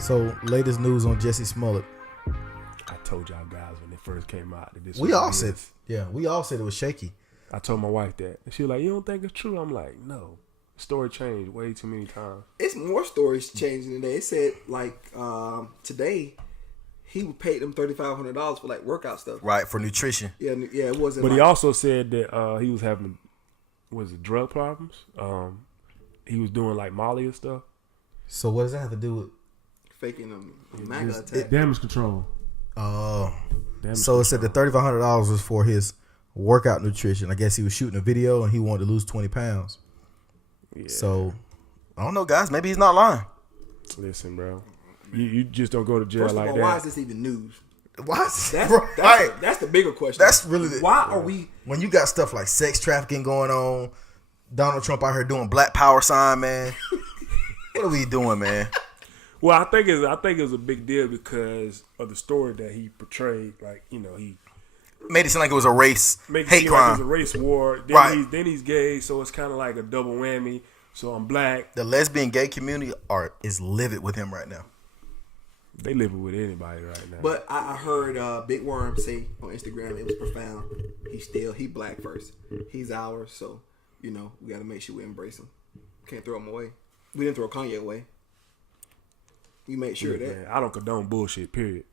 So, latest news on Jessie Smollett. I told y'all guys when it first came out that this. We all said it was shaky. I told my wife that, and she was like, "You don't think it's true?" I'm like, "No." Story changed way too many times. It's more stories changing today. It said today he paid them $3,500 for like workout stuff. Right, for nutrition. Yeah, it wasn't. But he also said that he was having drug problems. He was doing like Molly and stuff. So what does that have to do with faking a MAGA attack? Damage control. Oh, So it said the $3,500 was for his workout nutrition. I guess he was shooting a video and he wanted to lose 20 pounds. Yeah. So I don't know, guys. Maybe he's not lying. Listen, bro. You just don't go to jail First of like all, that. why is this even news? Why? That's That's the bigger question. That's really why are we? When you got stuff like sex trafficking going on, Donald Trump out here doing Black Power sign, man. What are we doing, man? Well, I think it's a big deal because of the story that he portrayed. Like, he Made it seem like it was a race make it hate seem crime. like it was a race war. Then he's gay, so it's kind of like a double whammy. So I'm black. The lesbian gay community is livid with him right now. They living with anybody right now. But I heard Big Worm say on Instagram it was profound. He black first. He's ours, so we got to make sure we embrace him. Can't throw him away. We didn't throw Kanye away. We made sure of that. Man, I don't condone bullshit. Period.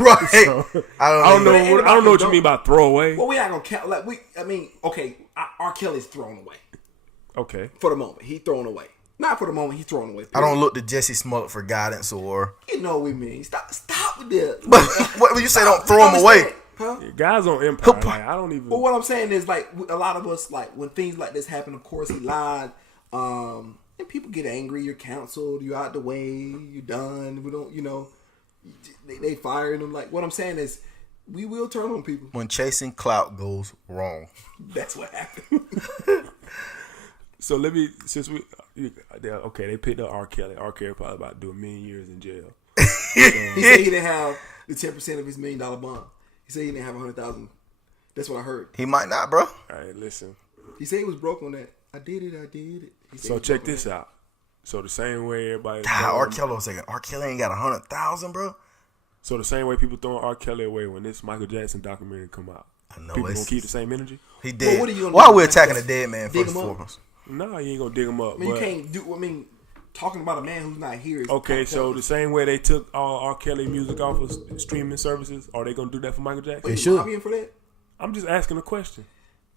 Right. So, I don't know what you mean by throw away. Well, we not gonna count. R. Kelly's thrown away. Okay. For the moment, he's thrown away. Not for the moment, he's thrown away. I don't look to Jessie Smollett for guidance or. You know what we mean. Stop with that. But what when you say don't throw him away? Huh? Yeah, guys on Empire. Like, I don't even. Well, what I'm saying is, like, a lot of us, like, when things like this happen, of course, he lied. And people get angry. You're canceled. You're out the way. You're done. We don't, they fired him. Like, what I'm saying is, we will turn on people. When chasing clout goes wrong. That's what happened. So they picked up R. Kelly. R. Kelly probably about to do 1 million years in jail. He said he didn't have the 10% of his $1 million bond. He said he didn't have 100,000. That's what I heard. He might not, bro. All right, listen. He said he was broke on that. I did it. So check this out. So the same way everybody. R. Kelly was saying, R. Kelly ain't got 100,000, bro. So the same way people throwing R. Kelly away when this Michael Jackson documentary come out. I know. People gonna keep the same energy? He did. Well, why are we attacking a dead man first and foremost? No, you ain't gonna dig him up. I mean, you can't do. I mean, talking about a man who's not here. Is okay, so the same way they took all R. Kelly music off of streaming services, are they gonna do that for Michael Jackson? They should. For that? I'm just asking a question.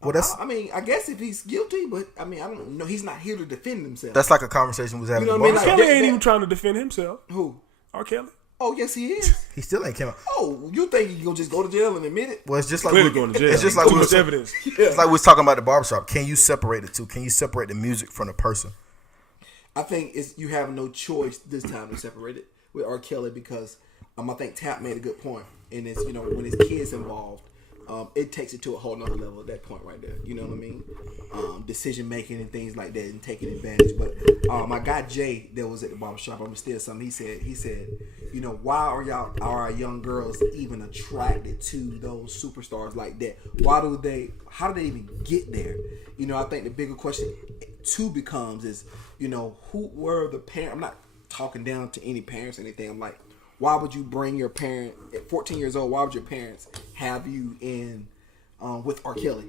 Well, that's. I mean, I guess if he's guilty, but I mean, I don't know. He's not here to defend himself. That's like a conversation we was having. You know what I mean? R. Kelly ain't even trying to defend himself. Who? R. Kelly. Oh, yes, he is. He still ain't came out. Oh, you think you gonna just go to jail and admit it? Well, it's just like Clearly going to jail. It's just like too much we evidence. It's like we was talking about the barbershop. Can you separate the two? Can you separate the music from the person? I think you have no choice this time to separate it with R. Kelly because I think Tap made a good point, and it's when his kids involved, it takes it to a whole nother level at that point right there. You know what I mean? Decision making and things like that, and taking advantage. But my guy Jay that was at the barbershop, I'm gonna steal something. He said, why are our young girls even attracted to those superstars like that? How do they even get there? I think the bigger question too becomes is, who were the parents? I'm not talking down to any parents or anything. I'm like, why would you bring your parent at 14 years old? Why would your parents have you in with R. Kelly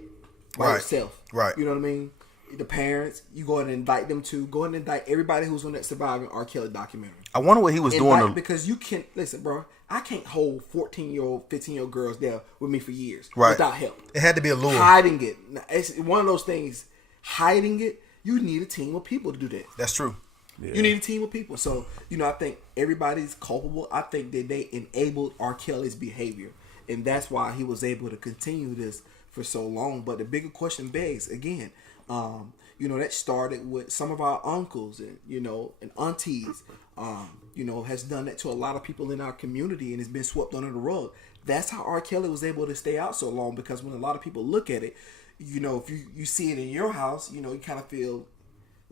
by yourself? Right. You know what I mean? The parents, you go ahead and indict them too. Go ahead and indict everybody who's on that surviving R. Kelly documentary. I wonder what he was doing. Because you can't listen, bro. I can't hold 14-year-old, 15-year-old girls there with me for years without help. It had to be a lure. Hiding it. It's one of those things. Hiding it. You need a team of people to do that. That's true. Yeah. You need a team of people. So, I think everybody's culpable. I think that they enabled R. Kelly's behavior. And that's why he was able to continue this for so long. But the bigger question begs, again, that started with some of our uncles and, and aunties, has done that to a lot of people in our community and it's been swept under the rug. That's how R. Kelly was able to stay out so long because when a lot of people look at it, if you see it in your house, you kind of feel,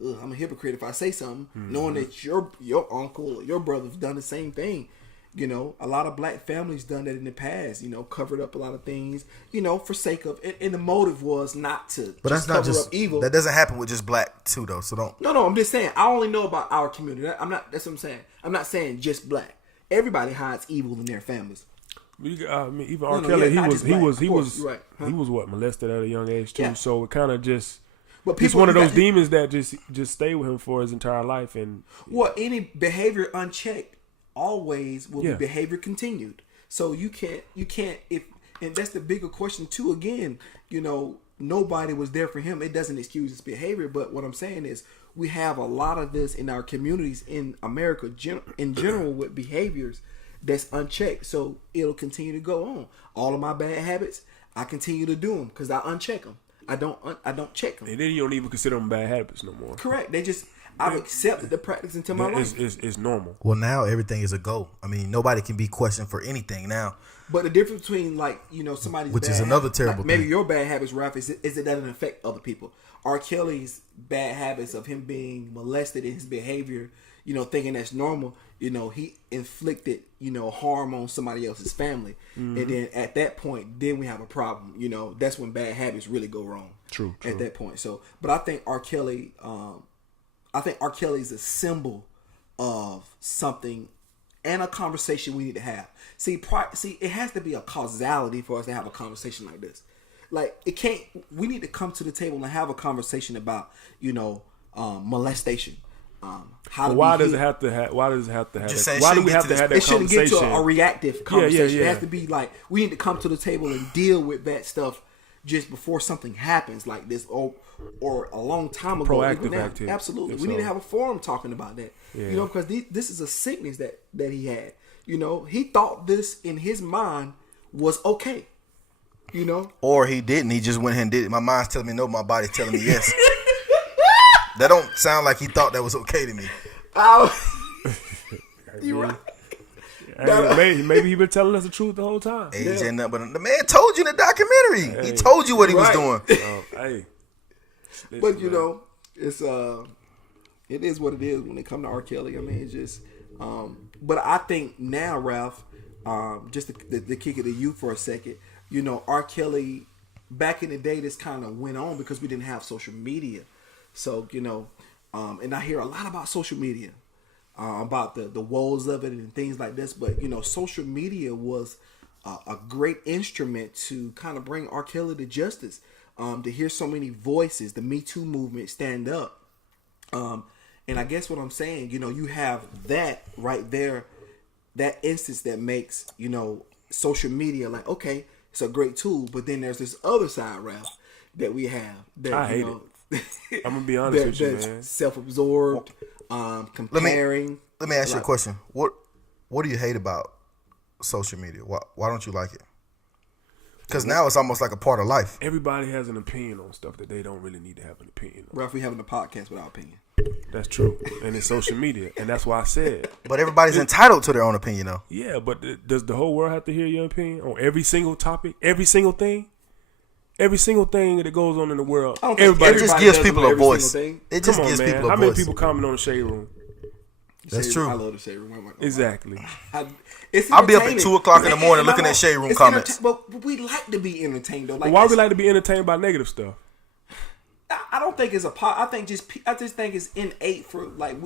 I'm a hypocrite if I say something, knowing that your uncle or your brother's done the same thing. A lot of black families done that in the past, covered up a lot of things, for sake of, and the motive was not to but that's not just up evil. That doesn't happen with just black too, though, so don't. No, I'm just saying, I only know about our community. That's what I'm saying. I'm not saying just black. everybody hides evil in their families. I mean, even R. Kelly, he was right. He was what, molested at a young age too. Yeah. So it kind of just. But It's one of those demons that just stay with him for his entire life, and any behavior unchecked always will be behavior continued. So you can't and that's the bigger question too. Again, nobody was there for him. It doesn't excuse his behavior, but what I'm saying is we have a lot of this in our communities in America in general with behaviors that's unchecked. So it'll continue to go on. All of my bad habits, I continue to do them because I uncheck them. I don't check them. And then you don't even consider them bad habits no more. Correct. I've accepted the practice into my life. It's normal. Well, now everything is a go. I mean, nobody can be questioned for anything now. But the difference between somebody's Which bad is another habit, terrible maybe thing. your bad habits, Ralph, is it doesn't affect other people. R. Kelly's bad habits of him being molested in his behavior, thinking that's normal, he inflicted, harm on somebody else's family. Mm-hmm. And then at that point, then we have a problem. That's when bad habits really go wrong. True. At that point. So, but I think R. Kelly, is a symbol of something and a conversation we need to have. See, it has to be a causality for us to have a conversation like this. Like, it can't. We need to come to the table and have a conversation about, molestation. Why does it have to have? Why does it have to have? Why do we have to have that conversation? It shouldn't get to a reactive conversation. Yeah. It has to be like we need to come to the table and deal with that stuff just before something happens like this, or a long time ago. Proactive activity. Absolutely, we need to have a forum talking about that. Yeah. Because this is a sickness that he had. He thought this in his mind was okay. Or he didn't. He just went ahead and did it. My mind's telling me no. My body's telling me yes. That don't sound like he thought that was okay to me. You're right. Maybe he been telling us the truth the whole time. Age ain't nothing, but the man told you in the documentary. He told you what he was doing. But it's it is what it is when it comes to R. Kelly. I mean, it's just. But I think now, Ralph, just to kick it to you for a second, R. Kelly, back in the day, this kind of went on because we didn't have social media. So, and I hear a lot about social media, about the woes of it and things like this. But, social media was a great instrument to kind of bring R. Kelly to justice, to hear so many voices, the Me Too movement stand up. And I guess what I'm saying, you have that right there, that instance that makes, social media like, okay, it's a great tool. But then there's this other side, Ralph, that we have. That, I hate it. I'm going to be honest with you, man. Self-absorbed, comparing. Let me ask you a question. What do you hate about social media? Why don't you like it? Because now it's almost like a part of life. Everybody has an opinion on stuff that they don't really need to have an opinion on. Ralph, we having a podcast without opinion. That's true. And it's social media. And that's why I said. But everybody's entitled to their own opinion, though. Yeah, but does the whole world have to hear your opinion on every single topic? Every single thing? Every single thing that goes on in the world. Everybody just gives people a voice. It just gives people a voice. How many people comment on the Shade Room? That's true. I love the Shade Room. Exactly. I'll be up at 2 o'clock in the morning looking at Shade Room comments. But we like to be entertained, though. Like, why we like to be entertained by negative stuff? I don't think it's I just think it's innate for like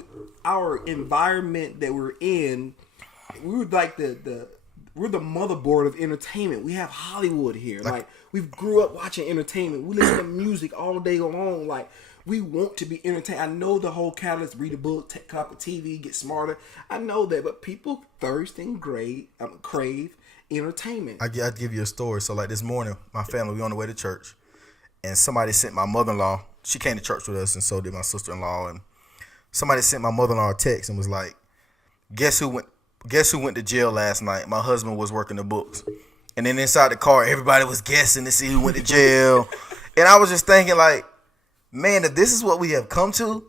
our environment that we're in. We're like we're the motherboard of entertainment. We have Hollywood here. Like we grew up watching entertainment. We listen to music all day long. Like we want to be entertained. I know the whole catalyst: read a book, take up a TV, get smarter. I know that, but people thirst and crave entertainment. I'd give you a story. So like this morning, my family, we on the way to church. And somebody sent my mother-in-law. She came to church with us, and so did my sister-in-law. And somebody sent my mother-in-law a text and was like, "Guess who went to jail last night? My husband was working the books." And then inside the car, everybody was guessing to see who went to jail. And I was just thinking, like, man, if this is what we have come to,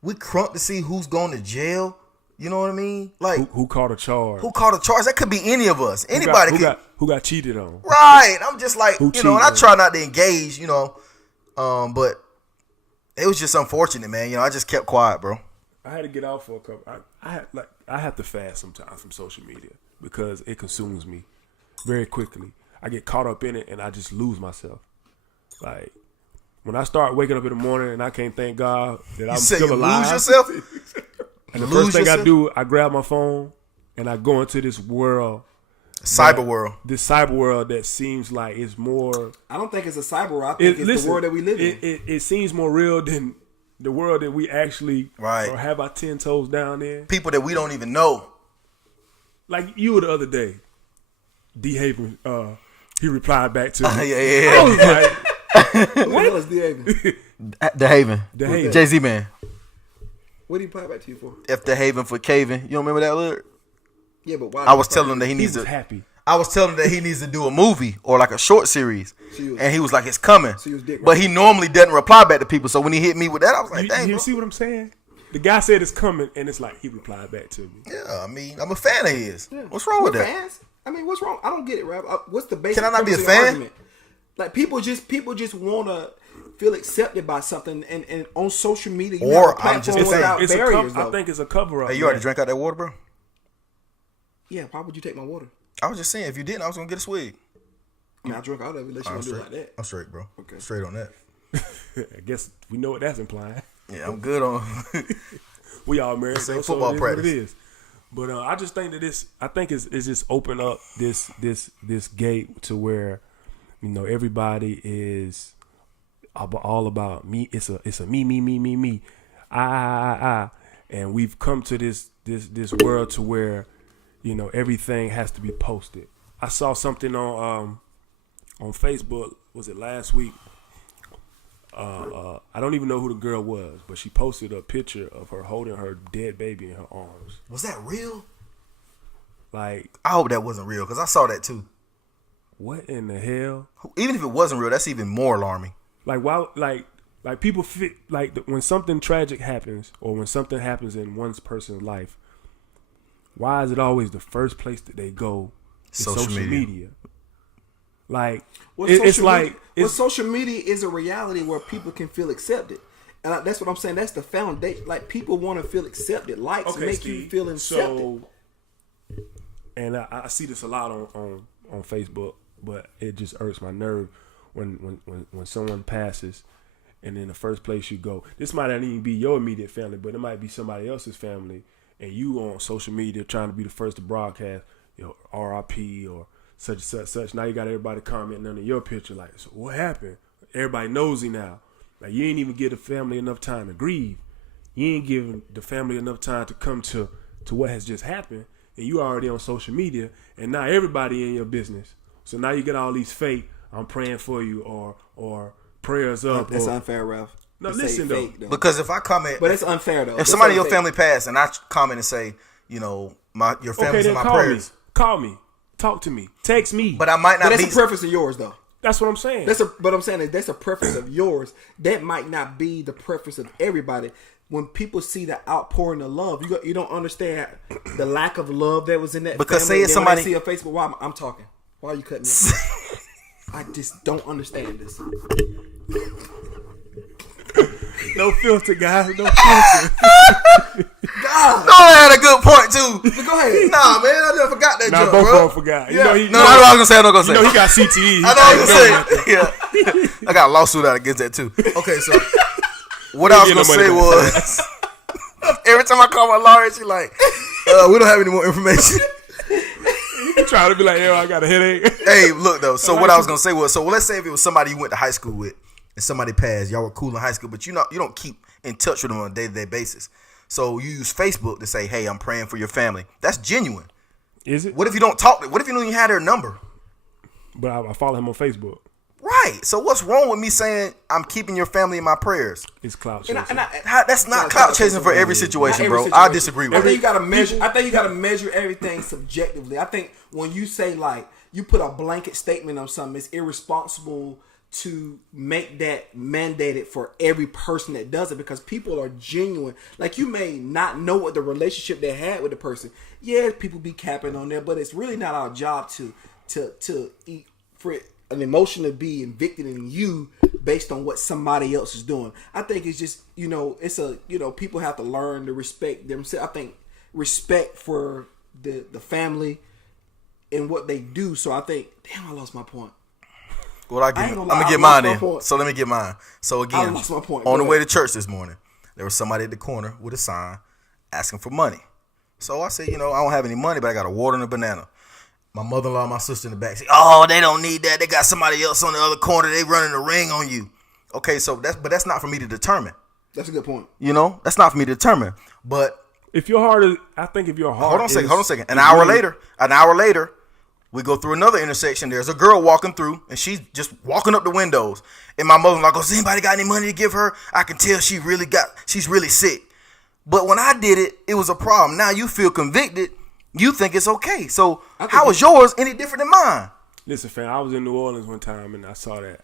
we crunk to see who's going to jail. You know what I mean? Like who caught a charge? Who caught a charge? That could be any of us. Anybody who got cheated on. Right. I'm just like, and I try not to engage, but it was just unfortunate, man. I just kept quiet, bro. I had to get out for a couple. I have to fast sometimes from social media because it consumes me very quickly. I get caught up in it and I just lose myself. Like when I start waking up in the morning and I can't thank God that I'm still alive. Lose yourself. And the first thing I do, I grab my phone and I go into this world, Cyber world. this cyber world that seems like it's more. I don't think it's a cyber world. I think it's the world that we live in. It seems more real than the world that we actually or have our 10 toes down in. People that we don't even know. Like you the other day, D. Haven, he replied back to me. Yeah. I was like, Who the hell is D. Haven? The Haven. The Haven. Jay-Z man. What did he reply back to you for? F the Haven for caving. You don't remember that lyric? Yeah, but why? I was telling him that he he needs was to. happy. I was telling him that he needs to do a movie or like a short series, So and he was like, "It's coming." So he was dick but he normally doesn't reply back to people. So when he hit me with that, I was like, "Dang, You bro." see what I'm saying? The guy said it's coming, and it's like he replied back to me. Yeah, I mean, I'm a fan of his. Yeah. What's wrong with We're that? fans. I mean, what's wrong? I don't get it, Rap. What's the basic? Can I not be a premise of your fan? argument? Like people just want to feel accepted by something, and on social media, you Or have a I'm just platform saying. without barriers. I think it's a cover up. Hey, you already drank out that water, bro? Yeah, why would you take my water? I was just saying, if you didn't, I was gonna get a swig. I mean, I drunk out of it unless you I'm want to do it straight. like that. I'm straight, bro. Okay. Straight on that. I guess we know what that's implying. Yeah, I'm good on. We all married, Say so football it is practice. what it is. But I just think that this, I think it's just open up this gate to where, you know, everybody is all about me. It's a me. I. And we've come to this world to where, you know, everything has to be posted. I saw something on Facebook. Was it last week? I don't even know who the girl was, but she posted a picture of her holding her dead baby in her arms. Was that real? Like, I hope that wasn't real because I saw that too. what in the hell? Even if it wasn't real, that's even more alarming. Like, why? Like people fit like when something tragic happens or when something happens in one person's life. Why is it always the first place that they go? Social media. Like social media is a reality where people can feel accepted, and that's what I'm saying. That's the foundation. Like people want to feel accepted. Likes make Steve, you feel accepted. So, and I see this a lot on Facebook, but it just irks my nerve when someone passes, and in the first place you go. This might not even be your immediate family, but it might be somebody else's family, and you on social media trying to be the first to broadcast, you know, RIP or such and such, such. Now you got everybody commenting under your picture like, so what happened? Everybody nosy now. Like you ain't even give the family enough time to grieve. You ain't giving the family enough time to come to what has just happened, and you already on social media, and now everybody in your business. So now you get all these fake, I'm praying for you, or prayers up. That's unfair, Ralph. No, To listen say though. fake, Because if I comment, but it's unfair though. if somebody in your family passed and I comment and say, you know, your family's in my prayers. Call me. Talk to me. Text me. But I might not But be. that's a preference of yours though. That's what I'm saying. But I'm saying that that's a preference of yours. That might not be the preference of everybody. When people see the outpouring of love, you don't understand the lack of love that was in that. Because family. say it's somebody. See on Facebook. Why I'm talking? Why are you cutting me off? I just don't understand this. No filter, guys. No filter. God, No, I had a good point too. go ahead. Nah, man, I never forgot that Nah, joke, both bro. of them forgot. You Yeah. know, No, that's what I was gonna say. I'm not gonna say. You know he got CTE. I know I was gonna say. Yeah, I got a lawsuit out against that too. Okay, so what I was gonna say was, every time I call my lawyer, she like, we don't have any more information. You trying to be like, yo, I got a headache. Hey, look though. So what I was gonna say was, so let's say if it was somebody you went to high school with, and somebody passed, y'all were cool in high school, but you don't keep in touch with them on a day-to-day basis. So you use Facebook to say, hey, I'm praying for your family. That's genuine. Is it? What if you don't talk? What if you don't even have their number? But I follow him on Facebook. Right. So what's wrong with me saying I'm keeping your family in my prayers? It's clout And chasing. That's not clout chasing for every situation, bro. I disagree with I that. think you gotta measure. I think you gotta measure everything subjectively. I think when you say like you put a blanket statement on something, it's irresponsible to make that mandated for every person that does it, because people are genuine. Like you may not know what the relationship they had with the person. Yeah, people be capping on there, but it's really not our job to eat for an emotion to be invicted in you based on what somebody else is doing. I think it's just, people have to learn to respect themselves. I think respect for the family and what they do. So I think, damn, I lost my point. Well, I'm gonna get mine then. So let me get mine. So again, I lost my point. On the way to church this morning, there was somebody at the corner with a sign asking for money. So I said, I don't have any money, but I got a water and a banana. My mother-in-law and my sister in the back say, oh, they don't need that. They got somebody else on the other corner. They running a ring on you. Okay, so that's not for me to determine. That's a good point. That's not for me to determine. But if your heart is, I think if your heart hold on a second. An hour later, we go through another intersection. There's a girl walking through, and she's just walking up the windows. And my mother-in-law goes, anybody got any money to give her? I can tell she's really sick. But when I did it, it was a problem. Now you feel convicted. You think it's okay. So how is yours any different than mine? Listen, fam, I was in New Orleans one time, and I saw that.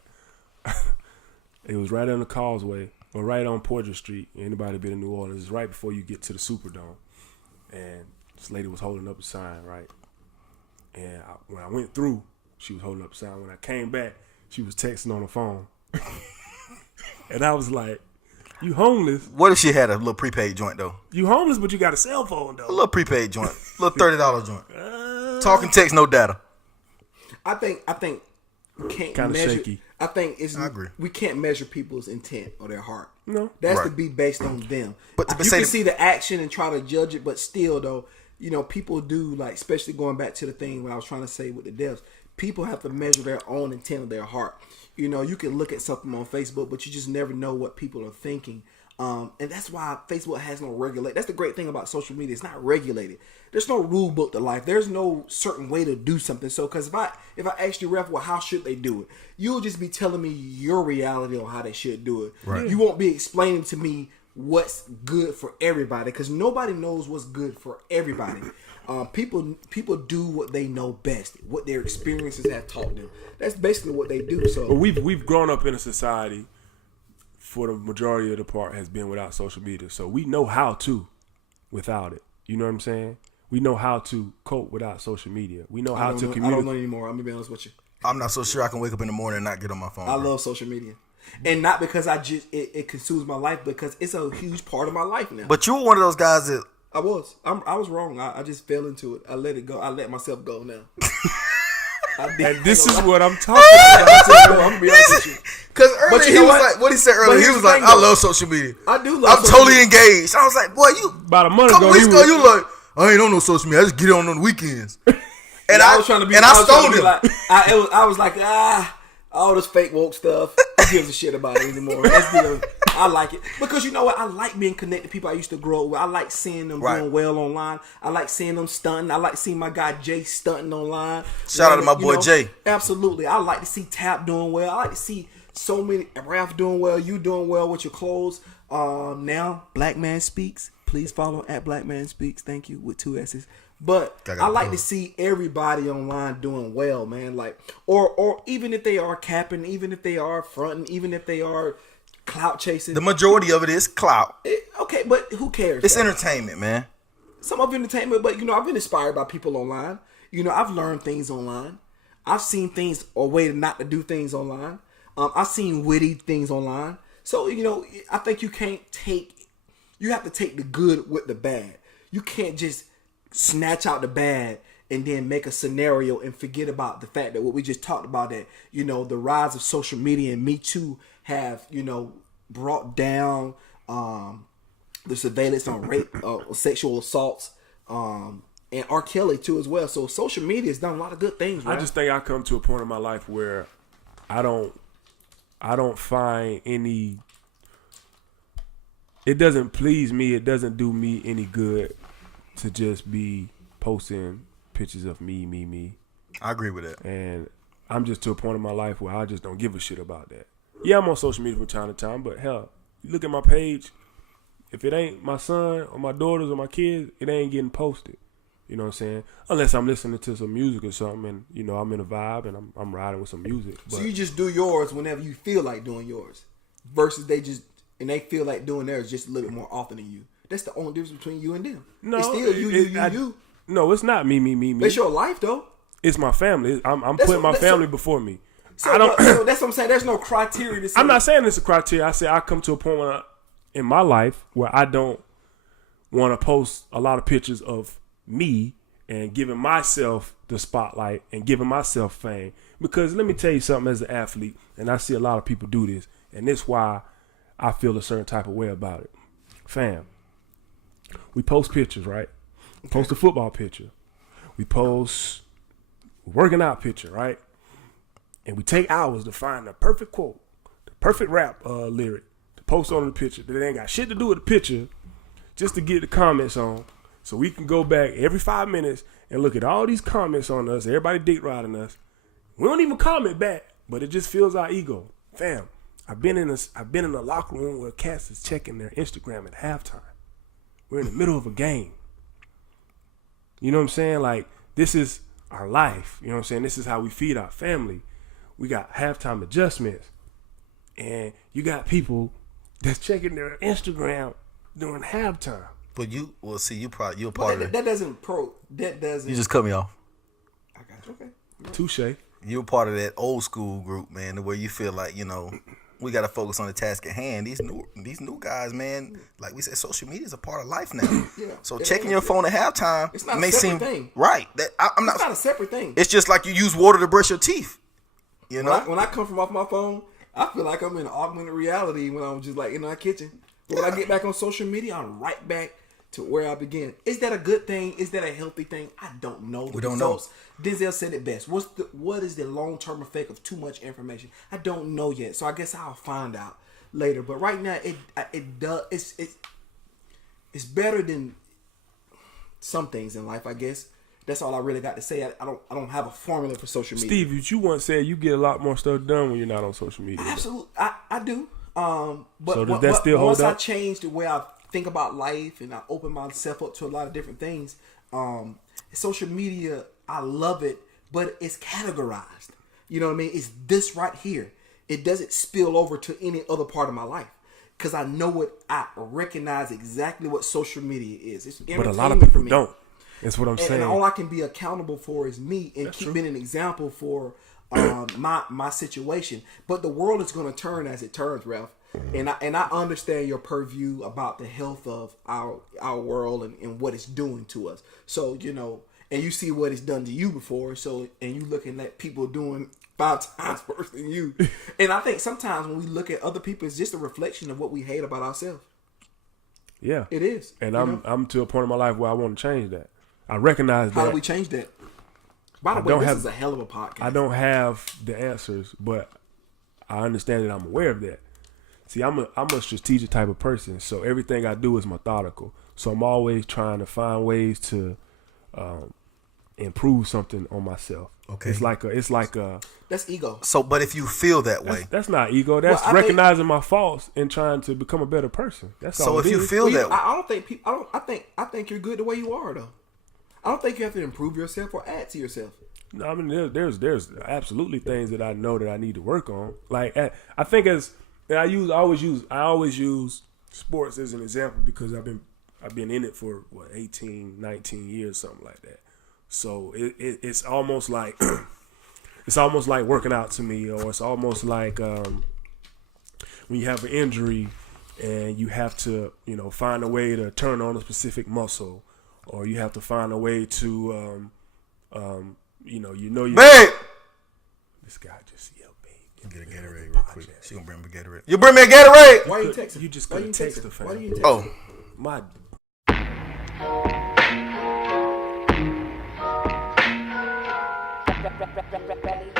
It was right on the Causeway, or right on Portrait Street. Anybody been in New Orleans? It's right before you get to the Superdome. And this lady was holding up a sign, right? And when I went through, she was holding up a sign. When I came back, she was texting on the phone. And I was like, you homeless. What if she had a little prepaid joint, though? You homeless, but you got a cell phone, though. A little prepaid joint. A little $30 joint. Talking text, no data. I think we can't kind of measure. shaky. I think I agree. We can't measure people's intent or their heart. No. That's Right. to be based on them. But You can see the action and try to judge it, but still, though, people do, like, especially going back to the thing what I was trying to say with the deaths, people have to measure their own intent of their heart. You can look at something on Facebook, but you just never know what people are thinking. And that's why Facebook has no regulate. That's the great thing about social media. It's not regulated. There's no rule book to life. There's no certain way to do something. So, because if I asked you, Ref, well, how should they do it? You'll just be telling me your reality on how they should do it. Right. You won't be explaining to me what's good for everybody, because nobody knows what's good for everybody. People do what they know best, what their experiences have taught them. That's basically what they do. So But we've grown up in a society, for the majority of the part, has been without social media. So we know how to without it. You know what I'm saying? We know how to cope without social media. We know how to communicate. I don't know anymore. I'm gonna be honest with you. I'm not so sure I can wake up in the morning and not get on my phone. I love social media, and not because it consumes my life, because it's a huge part of my life now. But you were one of those guys that I was wrong. I just fell into it. I let it go. I let myself go now. And this is what I'm talking about. I'm gonna be honest with you. Because earlier you he know was what? like, what he said earlier, he here's was the like, thing, I though. love social media. I do love I'm social totally media. engaged. I was like, boy, you About a month couple ago, weeks he ago, was- you like, I ain't on no social media. I just get on the weekends. And I was trying to be. and I stoned him. Like, I was like, all this fake woke stuff. Who gives a shit about it anymore? I like it because you know what? I like being connected to people I used to grow up with. I like seeing them doing well online. I like seeing them stunting. I like seeing my guy Jay stunting online. Shout out to my boy Jay. Absolutely. I like to see Tap doing well. I like to see so many Ralph doing well. You doing well with your clothes. Now Black Man Speaks. Please follow at Black Man Speaks. Thank you with 2 S's. But I like to see everybody online doing well, man. Like, or even if they are capping, even if they are fronting, even if they are clout chasing. The majority of it is clout. Okay, but who cares? It's though? entertainment, man. Some of entertainment, but I've been inspired by people online. I've learned things online. I've seen things or way not to do things online. I've seen witty things online. So I think you have to take the good with the bad. You can't just snatch out the bad and then make a scenario and forget about the fact that what we just talked about, that the rise of social media and Me Too have brought down the surveillance on rape, sexual assaults, and R. Kelly too as well. So social media has done a lot of good things. Right? I just think I come to a point in my life where I don't find any. It doesn't please me. It doesn't do me any good to just be posting pictures of me. I agree with that. And I'm just to a point in my life where I just don't give a shit about that. Yeah, I'm on social media from time to time, but hell, you look at my page, if it ain't my son or my daughters or my kids, it ain't getting posted. You know what I'm saying? Unless I'm listening to some music or something and, I'm in a vibe and I'm riding with some music. But so you just do yours whenever you feel like doing yours versus they feel like doing theirs just a little bit more often than you. That's the only difference between you and them. No, it's still you. No, it's not me. It's your life, though. It's my family. I'm putting my family before me. So, so that's what I'm saying. There's no criteria to say. I'm not saying it's a criteria. I say I come to a point in my life where I don't want to post a lot of pictures of me and giving myself the spotlight and giving myself fame. Because let me tell you something, as an athlete, and I see a lot of people do this, and this is why I feel a certain type of way about it. Fam, we post pictures, right? Post a football picture. We post working out picture, right? And we take hours to find the perfect quote, the perfect rap lyric to post on the picture that ain't got shit to do with the picture, just to get the comments on, so we can go back every 5 minutes and look at all these comments on us. Everybody dick riding us. We don't even comment back, but it just fills our ego. Fam, I've been in a locker room where cats is checking their Instagram at halftime. We're in the middle of a game. You know what I'm saying? Like, this is our life. You know what I'm saying? This is how we feed our family. We got halftime adjustments. And you got people that's checking their Instagram during halftime. But you're part of it. That doesn't. You just cut me off. I got you. Okay. Touche. You're part of that old school group, man, where you feel like, we got to focus on the task at hand. These new guys, man, like we said, social media is a part of life now. Yeah. So checking your phone at halftime it's not may a separate seem thing. Right. It's not a separate thing. It's just like you use water to brush your teeth. You know, when I come from off my phone, I feel like I'm in augmented reality when I'm just like in my kitchen. But when I get back on social media, I'm right back to where I began. Is that a good thing? Is that a healthy thing? I don't know. We don't know. Denzel said it best. What is the long-term effect of too much information? I don't know yet. So I guess I'll find out later. But right now, it's better than some things in life, I guess. That's all I really got to say. I don't have a formula for social media. Steve, you once said you get a lot more stuff done when you're not on social media. Absolutely, I do. But so does that still hold once up? I changed the way I think about life and I open myself up to a lot of different things, social media, I love it, but it's categorized. You know what I mean? It's this right here. It doesn't spill over to any other part of my life. Because I know I recognize exactly what social media is. It's but a lot of people don't. That's what I'm saying. And all I can be accountable for is me and keep being an example for my situation. But the world is going to turn as it turns, Ralph. And I understand your purview about the health of our world and what it's doing to us. So, and you see what it's done to you before. So, and you looking at people doing 5 times worse than you. And I think sometimes when we look at other people, it's just a reflection of what we hate about ourselves. Yeah, it is. And I'm to a point in my life where I want to change that. I recognize that. How do we change that? By the way, this is a hell of a podcast. I don't have the answers, but I understand that I'm aware of that. See, I'm a strategic type of person, so everything I do is methodical. So I'm always trying to find ways to improve something on myself. Okay, it's like a that's ego. So, but if you feel that way, that's not ego. That's recognizing my faults and trying to become a better person. That's all. So if you feel that way, I don't think people. I think you're good the way you are, though. I don't think you have to improve yourself or add to yourself. No, I mean there's absolutely things that I know that I need to work on. Like I think I always use sports as an example because I've been in it for 18, 19 years, something like that. So it's almost like working out to me, or it's almost like when you have an injury and you have to find a way to turn on a specific muscle, or you have to find a way to babe. This guy just yelled, babe. Get a Gatorade real quick. She gonna bring me a Gatorade. You bring me a Gatorade? Why are you texting? You just gonna text the fan. Why are you texting? Oh, my. Rally